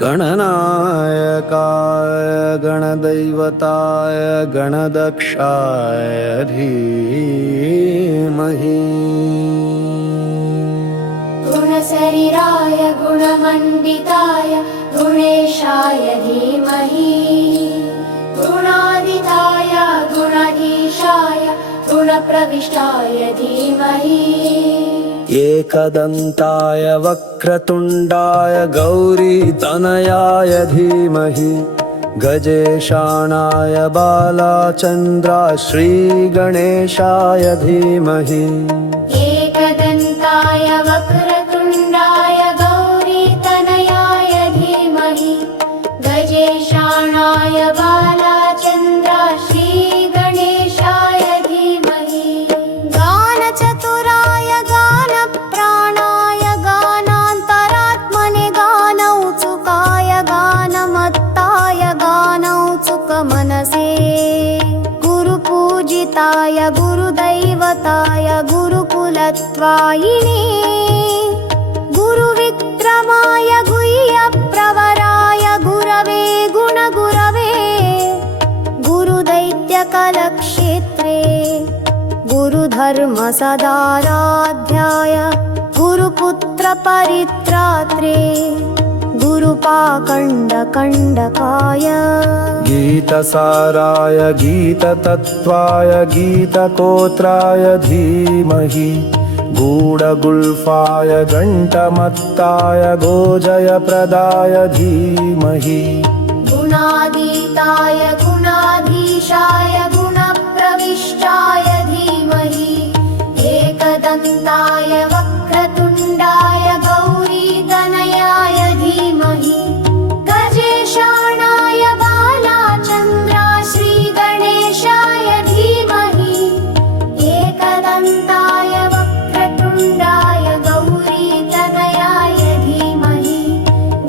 गणनायकाय गणदैवताय गणदक्षाय धीमहि गुणशरीराय गुणमण्डिताय गुणेशाय धीमहि गुणादिताय गुणाधीशाय गुणप्रविष्टाय धीमहि एकदन्ताय वक्रतुण्डाय गौरीतनयाय धीमहि गजेशाणाय बालाचन्द्राय श्रीगणेशाय धीमहि एकदन्ताय वक्रतुण्डाय गौरीतनयाय धीमहि गजेशाणाय बालाचन्द्राय श्रीगणेशाय धीमहि गानचतुराय गानप्राणाय गानान्तरात्मने गानौचुकाय गानमत्ताय गानौचुकमनसे गुरुपूजिताय गुरुदैवताय गुरुकुलत्वायिने गुरुविक्रमाय गुह्यप्रवराय गुरवे गुणगुरवे गुरुदैत्यकलक्षेत्रे गुरुधर्मसदाराध्याय गुरुपुत्रपरित्रात्रे गुरुपाकण्डकण्डकाय गीतसाराय गीततत्त्वाय गीतकोत्राय धीमहि गूढगुल्फाय घण्टमत्ताय गोजयप्रदाय धीमहि गुणातीताय गुणाधीशाय गुणप्रविष्टाय धीमहि एकदन्ताय वक्रतुण्डाय गौरीतनयाय धीमहि गजेशाणाय बालाचन्द्राय श्रीगणेशाय धीमहि एकदन्ताय वक्रतुण्डाय गौरीतनयाय धीमहि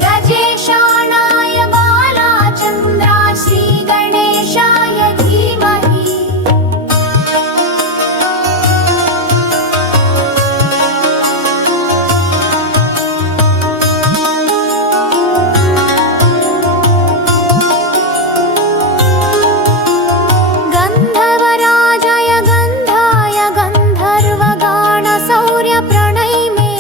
गजेशाणाय बालाचन्द्राय श्रीगणेशाय धीमहि गन्धर्वराजाय गन्धाय गन्धर्वगानशौर्यप्रणयिमे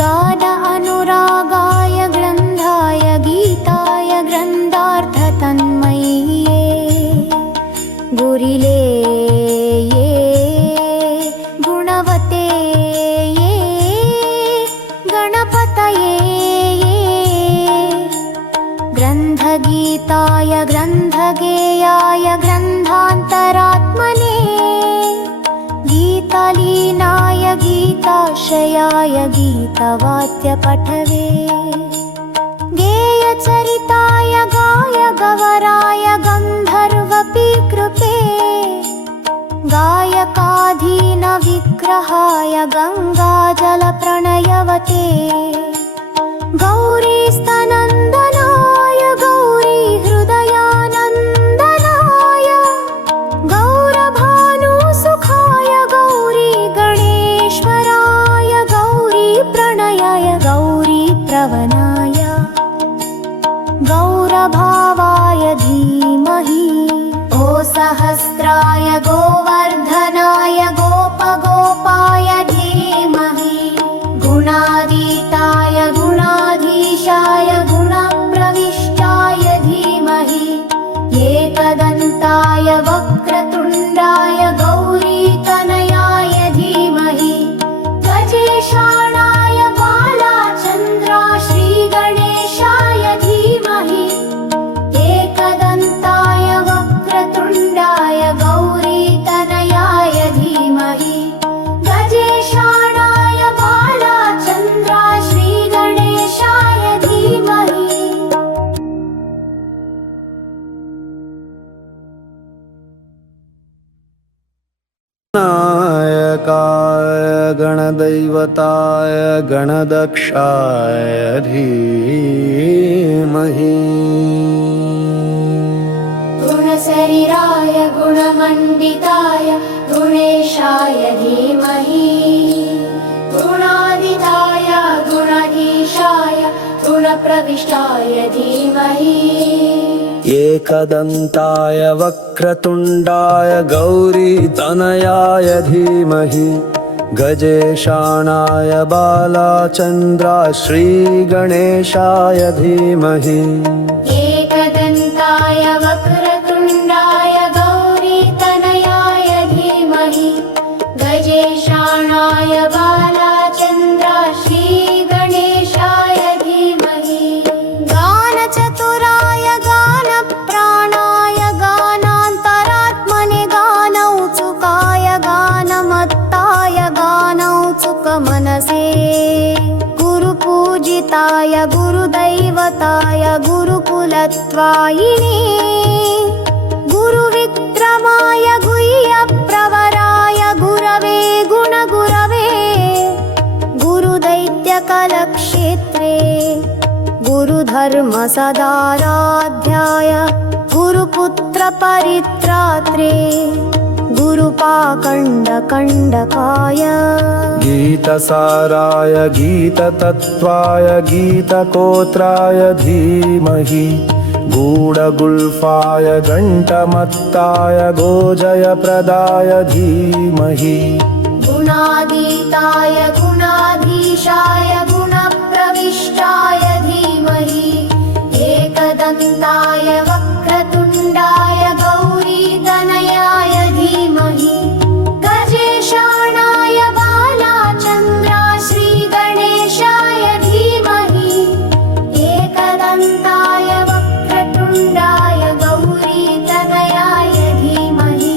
गाढ अनुरागाय ग्रन्थाय गीताय ग्रन्थार्थतन्मये गुरिले ये गुणवते ये गणपतये ये ग्रन्थगीताय ग्रन्थगेयाय ग्रन्थान्तरात्मने गीतलीनाय गीताश्रयाय गीतवाद्यपठवे गेयचरिताय गायगवराय गन्धर्वपीकृते गायकाधीनविग्रहाय गङ्गाजलप्रणयवते गौरीस्तनन्दनाय गौरीहृदयानन्दनाय गौरभानुसुखाय गौरीगणेश्वराय गौरीप्रणयाय गौरीप्रवनाय गौरभावाय धीमहि ओ सहस्राय गोवर्धनाय गोपगोपाय धीमहि गुणातीताय गुणाधीशाय गुणप्रविष्टाय धीमहि एकदन्ताय वक्रतुण्डाय गौरीतनयाय धीमहि गजेशाणाय बालाचन्द्राय श्रीगणेशाय धीमहि एकदन्ताय वक्रतुण्डाय गौरीतनयाय धीमहि गजेशाणाय बालाचन्द्राय श्रीगणेशाय धीमहि नायकाय गणदैवताय गणदक्षाय धीमहि गुणशरीराय गुणमण्डिताय गुणेशाय धीमहि गुणादिताय गुणाधीशाय गुणप्रविष्टाय गुणप्रविष्टाय धीमहि एकदन्ताय वक्रतुण्डाय गौरीतनयाय धीमहि गजेशाणाय बालाचन्द्राय श्रीगणेशाय धीमहि एकदन्ताय वक्रतुण्डाय गौरीतनयाय धीमहि गजेशाणाय बालाचन्द्राय श्रीगणेशाय धीमहि गानचतुराय गानप्राणाय गानान्तरात्मने गानौत्सुकाय गानमत्ताय गानौत्सुकमनसे गुरुपूजिताय गुरुदैवताय गुरुकुलत्वायिने गुरुविक्रमाय गुह्यप्रवराय गुरवे गुणगुरवे गुरुदैत्यकलक्षेत्रे गुरुधर्मसदाराध्याय गुरुपुत्रपरित्रात्रे गुरुपाकण्डकण्डकाय गीतसाराय गीततत्त्वाय गीतकोत्राय धीमहि गूढगुल्फाय घण्टमत्ताय गोजयप्रदाय धीमहि गुणातीताय गुणाधीशाय गुणप्रविष्टाय धीमहि एकदन्ताय वक्रतुण्डाय गौरीतनयाय धीमहि गजेशाणाय बालाचन्द्राय श्रीगणेशाय धीमहि एकदन्ताय वक्रतुण्डाय गौरीतनयाय धीमहि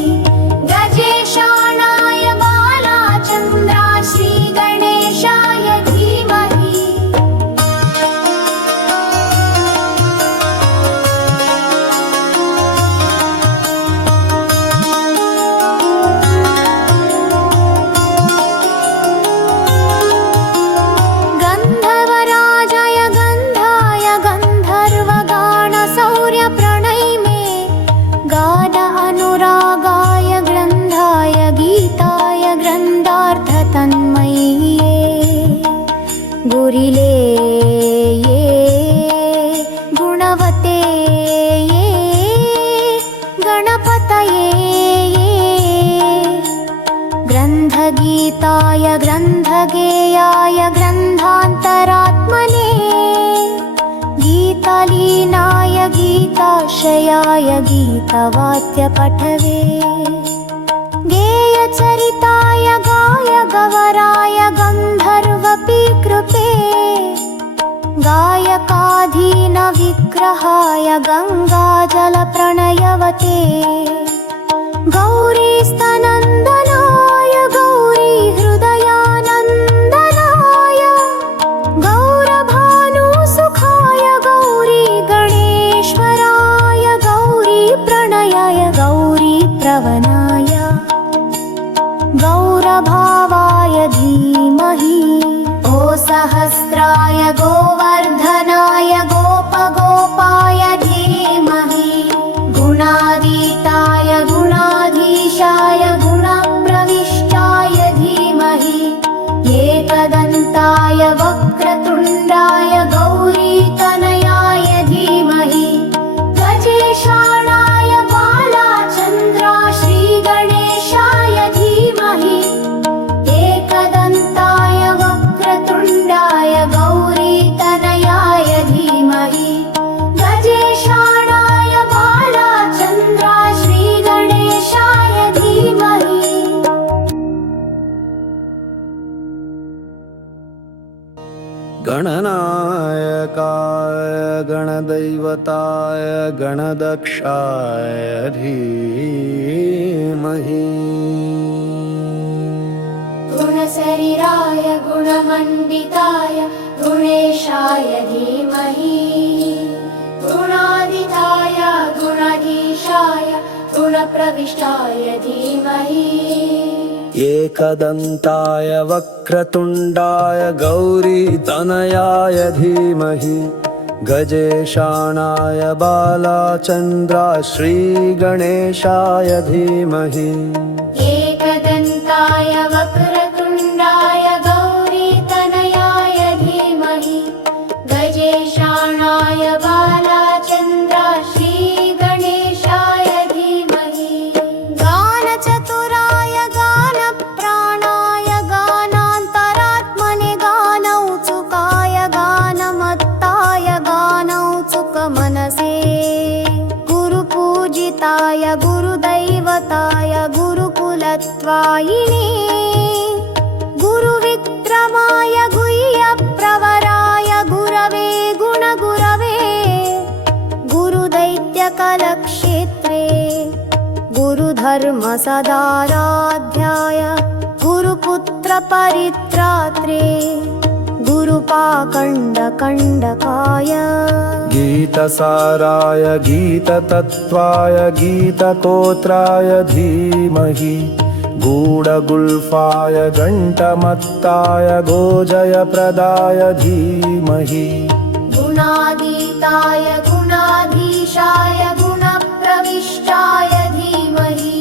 गजेशाणाय बालाचन्द्राय श्रीगणेशाय धीमहि गन्धर्वराजाय गन्धाय गन्धर्वगानशौर्यप्रणयिमे गाढ अनुरागाय ग्रन्थाय गीताय ग्रन्थार्थतन्मये गुरिले ये गुणवते ये गणपतये ग्रन्थगीताय ग्रन्थगेयाय ग्रन्थान्तरात्मने गीतलीनाय गीताश्रयाय गीतवाद्यपठवे गेयचरिताय गायगवराय गन्धर्वपीकृते गायकाधीनविग्रहाय गङ्गाजलप्रणयवते गौरीस्तनन्दनाय गौरीहृदयानन्दनाय गौरभानुसुखाय गौरीगणेश्वराय गौरीप्रणयाय गौरीप्रवनाय गौरभावाय धीमहि ओ सहस्राय गोवर्धनाय गोपगोपाय धीमहि गुणातीताय गुणाधीशाय गुणप्रविष्टाय धीमहि एकदन्ताय वक्रतुण्डाय गौरीतनयाय धीमहि गजेशाणाय बालाचन्द्राय श्रीगणेशाय धीमहि एकदन्ताय वक्रतुण्डाय गौरीतनयाय धीमहि गजेशाणाय बालाचन्द्राय श्रीगणेशाय धीमहि गणनायकाय गणदैवताय गणदक्षाय धीमहि गुणशरीराय गुणमण्डिताय गुणेशाय धीमहि गुणादिताय गुणाधीशाय गुणप्रविष्टाय धीमहि एकदन्ताय वक्रतुण्डाय गौरीतनयाय धीमहि गजेशाणाय बालाचन्द्राय श्रीगणेशाय धीमहि एकदन्ताय वक्रतुण्डाय गौरीतनयाय धीमहि गजेशाणाय गुरुकुलक्षेत्रे गुरुधर्मसदाराध्याय गुरुपुत्रपरित्रात्रे गुरुपाकण्डकण्डकाय गीतसाराय गीततत्त्वाय गीतकोत्राय धीमहि गूढगुल्फाय घण्टमत्ताय गोजयप्रदाय धीमहि गुणातीताय गुणाधीशाय गुणप्रविष्टाय धीमहि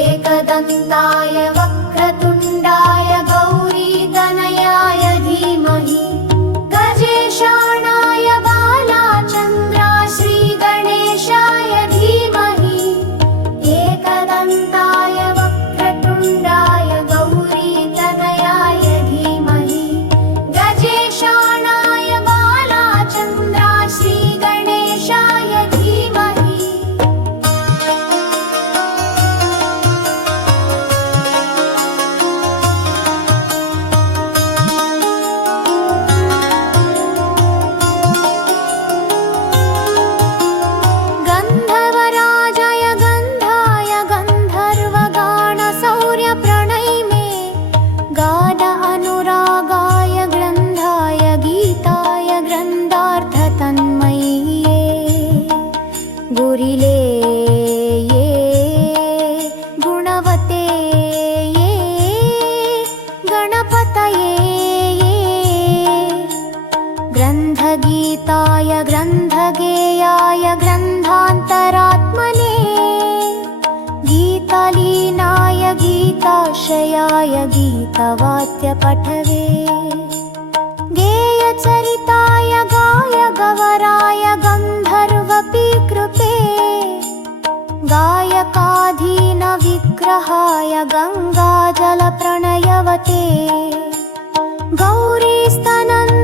एकदन्ताय वक्रतुण्डाय गौरीतनयाय धीमहि गजेशाणाय बालाचन्द्राय श्रीगणेशाय धीमहि एकदन्ताय वक्रतुण्डाय गौरीतनयाय धीमहि गजेशाणाय बालाचन्द्राय श्रीगणेशाय धीमहि गन्धर्वराजाय गन्धाय गन्धर्वगानशौर्यप्रणयिमे गाढ अनुरागाय ग्रन्थाय गीताय ग्रन्थार्थतन्मये गुरिले ये गुणवते ये गणपतये ये ग्रन्थगीताय ग्रन्थगेयाय ग्रन्थान्तरात्मने गीतलीनाय गीताशयाय गीतवाद्यपठवे गेयचरिताय गायगवराय गन्धर्वपीकृते गायकाधीनविग्रहाय गङ्गाजलप्रणयवते गौरीस्तनन्द